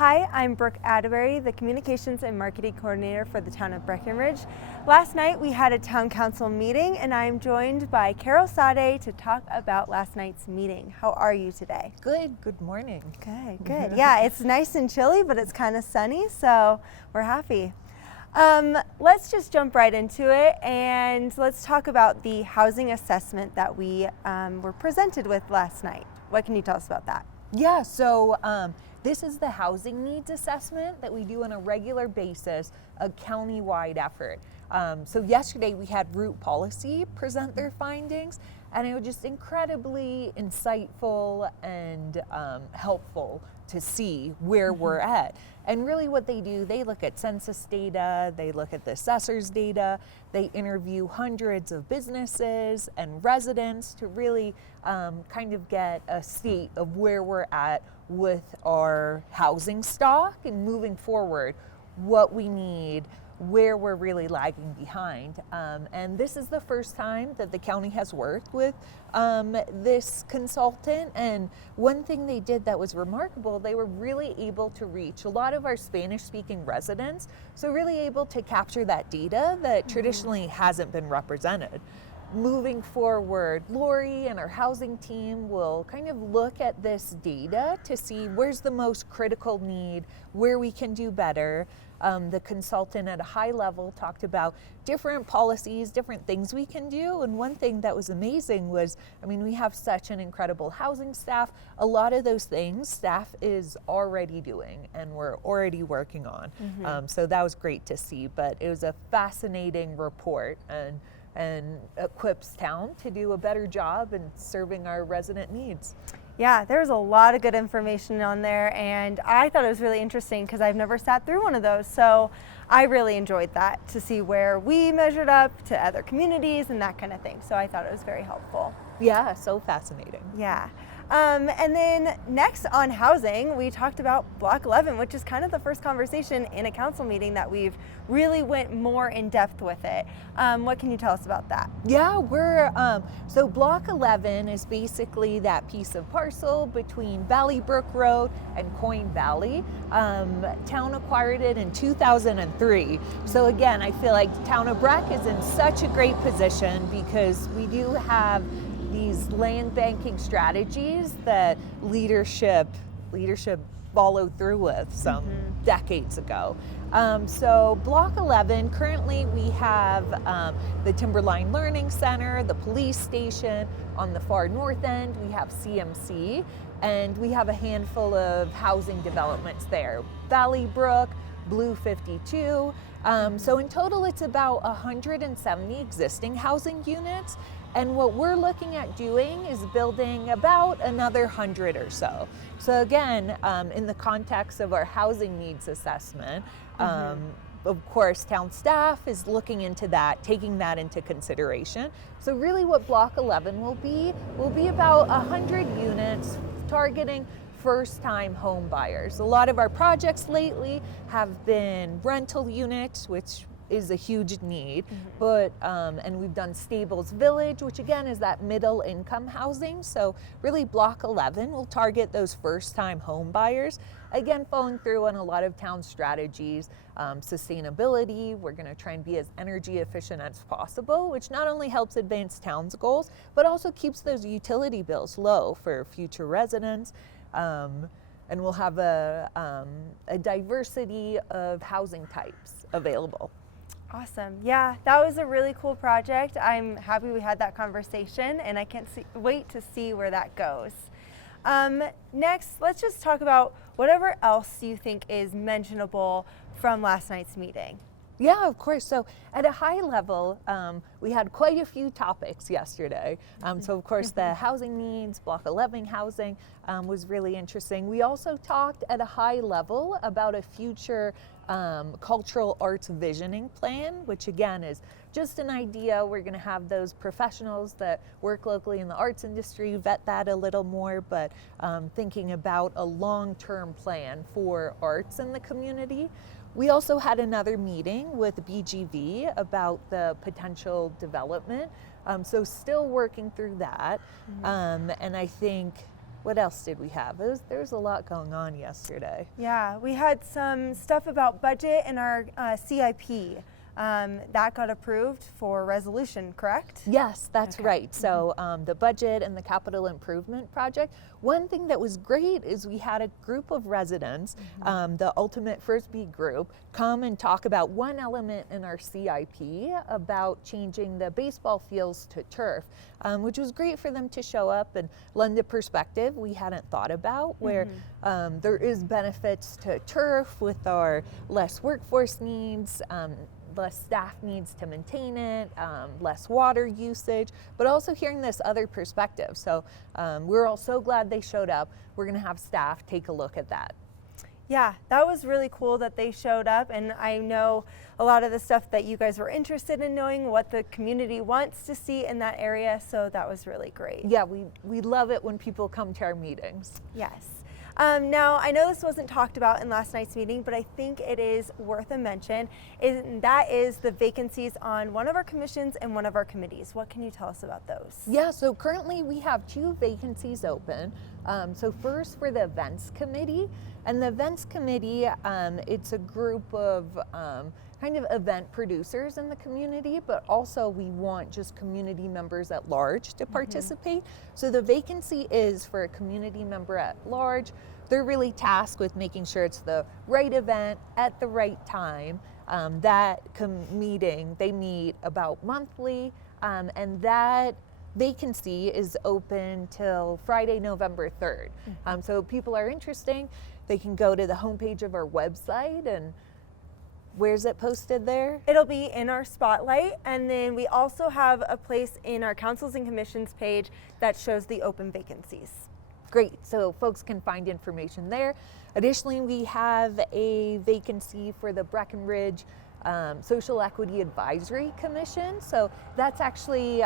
Hi, I'm Brooke Atterbury, the Communications and Marketing Coordinator for the town of Breckenridge. Last night we had a town council meeting and I'm joined by Carol Sade to talk about last night's meeting. How are you today? Good morning. Good. Yeah, it's nice and chilly, but it's kind of sunny, so we're happy. Let's just jump right into it and let's talk about the housing assessment that we were presented with last night. What can you tell us about that? Yeah, so this is the housing needs assessment that we do on a regular basis, a county-wide effort. So yesterday we had Root Policy present their findings, and it was just incredibly insightful and helpful to see where we're at. And really what they do, they look at census data, they look at the assessor's data, they interview hundreds of businesses and residents to really kind of get a state of where we're at with our housing stock and moving forward, what we need, where we're really lagging behind. And this is the first time that the county has worked with this consultant. And one thing they did that was remarkable, they were really able to reach a lot of our Spanish-speaking residents, so really able to capture that data that traditionally hasn't been represented. Moving forward, Lori and our housing team will kind of look at this data to see where's the most critical need, where we can do better. The consultant at a high level talked about different policies, different things we can do. And one thing that was amazing was, we have such an incredible housing staff. A lot of those things staff is already doing and we're already working on. So that was great to see, but it was a fascinating report and equips town to do a better job in serving our resident needs. Yeah, there's a lot of good information on there, and I thought it was really interesting because I've never sat through one of those, so I really enjoyed that to see where we measured up to other communities and that kind of thing, so I thought it was very helpful. Yeah, so fascinating. Yeah. And then next on housing, we talked about Block 11, which is kind of the first conversation in a council meeting that we've really went more in depth with it. What can you tell us about that? Yeah, so Block 11 is basically that piece of parcel between Valley Brook Road and Coin Valley. Town acquired it in 2003. So again, I feel like Town of Breck is in such a great position because we do have these land banking strategies that leadership followed through with some decades ago. So Block 11, currently we have the Timberline Learning Center, the police station. On the far north end, we have CMC, and we have a handful of housing developments there. Valley Brook, Blue 52. So in total, it's about 170 existing housing units. And what we're looking at doing is building about another 100 or so. So again, in the context of our housing needs assessment, of course, town staff is looking into that, taking that into consideration. So really what Block 11 will be about 100 units targeting first-time home buyers. A lot of our projects lately have been rental units, which is a huge need, but and we've done Stables Village, which again is that middle income housing. So really Block 11 will target those first-time home buyers. Again, following through on a lot of town strategies, sustainability. We're going to try and be as energy efficient as possible, which not only helps advance town's goals, but also keeps those utility bills low for future residents. And we'll have a diversity of housing types available. Awesome. Yeah, that was a really cool project. I'm happy we had that conversation and I can't wait to see where that goes. Next, let's just talk about whatever else you think is mentionable from last night's meeting. Yeah, of course. So at a high level, we had quite a few topics yesterday. So of course the housing needs, Block 11 housing was really interesting. We also talked at a high level about a future cultural arts visioning plan, which again is just an idea. We're going to have those professionals that work locally in the arts industry vet that a little more, but thinking about a long-term plan for arts in the community. We also had another meeting with BGV about the potential development. So still working through that. And I think What else did we have? There's a lot going on yesterday. Yeah, we had some stuff about budget and our CIP. That got approved for resolution, correct? Yes, that's Okay. right. So the budget and the capital improvement project. One thing that was great is we had a group of residents, the Ultimate Frisbee group, come and talk about one element in our CIP about changing the baseball fields to turf, which was great for them to show up and lend a perspective we hadn't thought about, where there is benefits to turf with our less workforce needs, less staff needs to maintain it, less water usage, but also hearing this other perspective. So we're all so glad they showed up. We're gonna have staff take a look at that. Yeah, that was really cool that they showed up, and I know a lot of the stuff that you guys were interested in knowing, what the community wants to see in that area, so that was really great. Yeah, we love it when people come to our meetings. Yes. Now, I know this wasn't talked about in last night's meeting, but I think it is worth a mention, and that is the vacancies on one of our commissions and one of our committees. What can you tell us about those? Yeah, so currently we have 2 vacancies open. So first for the events committee, and the events committee, it's a group of kind of event producers in the community, but also we want just community members at large to participate. So the vacancy is for a community member at large. They're really tasked with making sure it's the right event at the right time. That meeting, they meet about monthly, and that vacancy is open till Friday, November 3rd. So if people are interested, they can go to the homepage of our website, and where's it posted there? It'll be in our spotlight, and then we also have a place in our councils and commissions page that shows the open vacancies. Great, so folks can find information there. Additionally, we have a vacancy for the Breckenridge Social Equity Advisory Commission. So that's actually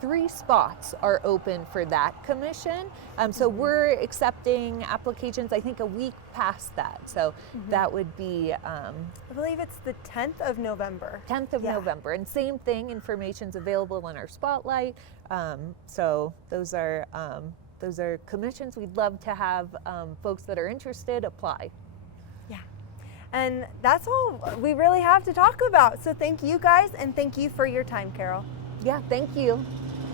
3 spots are open for that commission. So we're accepting applications, I think, a week past that. So that would be I believe it's the 10th of November. 10th of November. And same thing, information's available in our spotlight. So those are commissions. We'd love to have folks that are interested apply. Yeah. And that's all we really have to talk about. So thank you guys, and thank you for your time, Carol. Yeah, thank you.